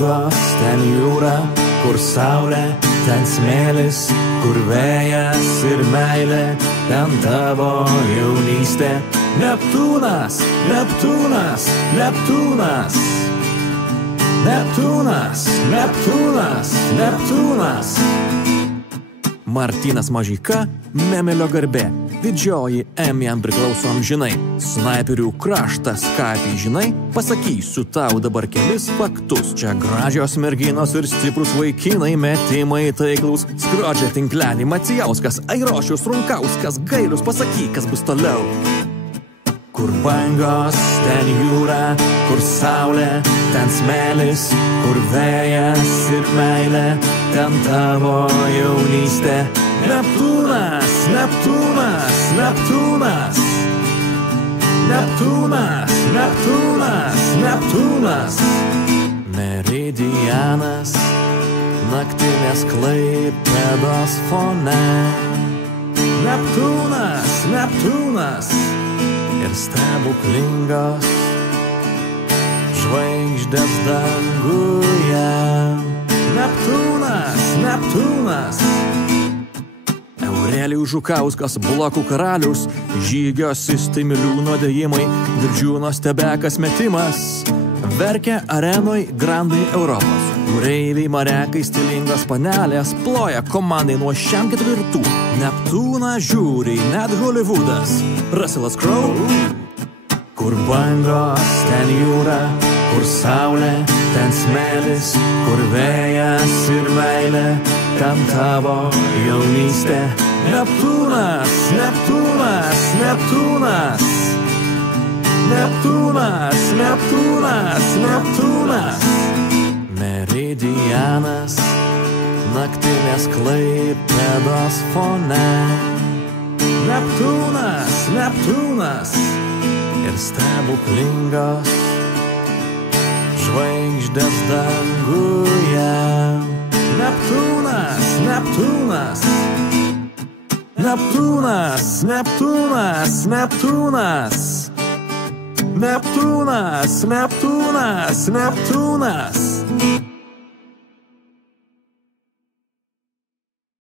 bangos, ten jūra, kur saulė, ten smėlis, kur vėjas ir meilė, ten tavo jaunystė. Neptūnas, Neptūnas, Neptūnas. Neptūnas, Neptūnas, Neptūnas. Martynas Mažeika, Memelio garbė. Didžioji M jam priklauso amžinai. Snaiperių kraštas, ką apie žinai? Pasakysiu tau dabar kelis faktus. Čia gražios merginos ir stiprus vaikinai, metimai taiklus. Skrodžia tinklelį Macijauskas, Airošius, Runkauskas. Gailius, pasakyk, kas bus toliau. Kur bangos, ten jūra, kur saulė, ten smėlis, kur vėjas ir meilė, ten tavo jaunystė. Neptūnas, Neptūnas, Neptūnas. Neptūnas, Neptūnas, Neptūnas. Meridianas, naktinės Klaipėdos fone. Neptūnas, Neptūnas. Ir stebuklingos žvaigždės danguje. Neptūnas, Neptūnas. Aurelijus Žukauskas, blokų karalius, Žygio Sistimilių nuodėjimai, Girdžiūno Stebekas metimas. Verkia arenoj grandai Europos. Jūreiviai, marekai, stilingos panelės ploja komandai nuo šiam ketvirtų. Neptūną žiūri net Hollywoodas. Russellas Crowe. Kur bangos, ten jūra, kur saulė, ten smėlis, kur vėjas ir meilė, ten tavo jaunystė. Neptūnas, Neptūnas, Neptūnas. Neptūnas, Neptūnas, Neptūnas. Meridianas, naktinės Klaipėdos fone. Neptūnas, Neptūnas. Ir stebuklingos žvaigždės danguje. Neptūnas, Neptūnas. Neptūnas, Neptūnas, Neptūnas. Neptūnas, Neptūnas, Neptūnas.